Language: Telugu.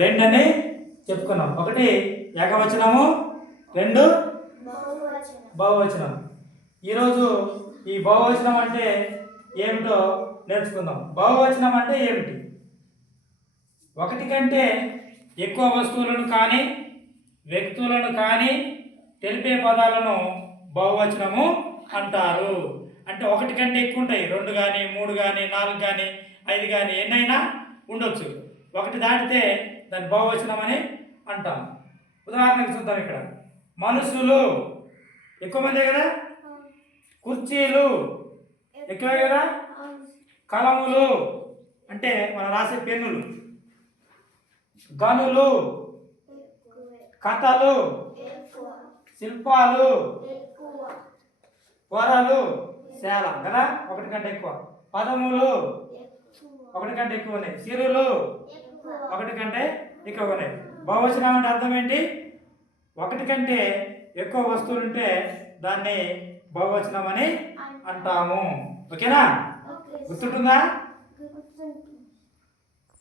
రెండు అని చెప్పుకున్నాం. ఒకటి ఏకవచనము, రెండు బహువచనం. ఈరోజు ఈ బహువచనం అంటే ఏమిటో నేర్చుకుందాం. బహువచనం అంటే ఏమిటి? ఒకటి కంటే ఎక్కువ వస్తువులను కానీ వ్యక్తులను కానీ తెలిపే పదాలను బహువచనము అంటారు. అంటే ఒకటి కంటే ఎక్కువ ఉంటాయి. 2 కానీ 3 కానీ 4 కానీ 5 కానీ ఎన్నైనా ఉండొచ్చు. ఒకటి దాటితే దాన్ని బహువచనం అని అంటాం. ఉదాహరణకు చూద్దాం. ఇక్కడ మనుషులు ఎక్కువ మందే కదా, కుర్చీలు ఎక్కువే కదా, కలములు అంటే మనం రాసే పెన్నులు, గనులు, కథలు, శిల్పాలు, పొరలు, శాల కదా ఒకటి కంటే ఎక్కువ, పదములు ఒకటి కంటే ఎక్కువ ఉన్నాయి, సిరులు ఒకటి కంటే ఎక్కువ ఉన్నాయి. బహువచనం అంటే అర్థం ఏంటి? ఒకటి కంటే ఎక్కువ వస్తువులు ఉంటే దాన్ని బహువచనం అని అంటాము. ఓకేనా? గుర్తుంటుందా?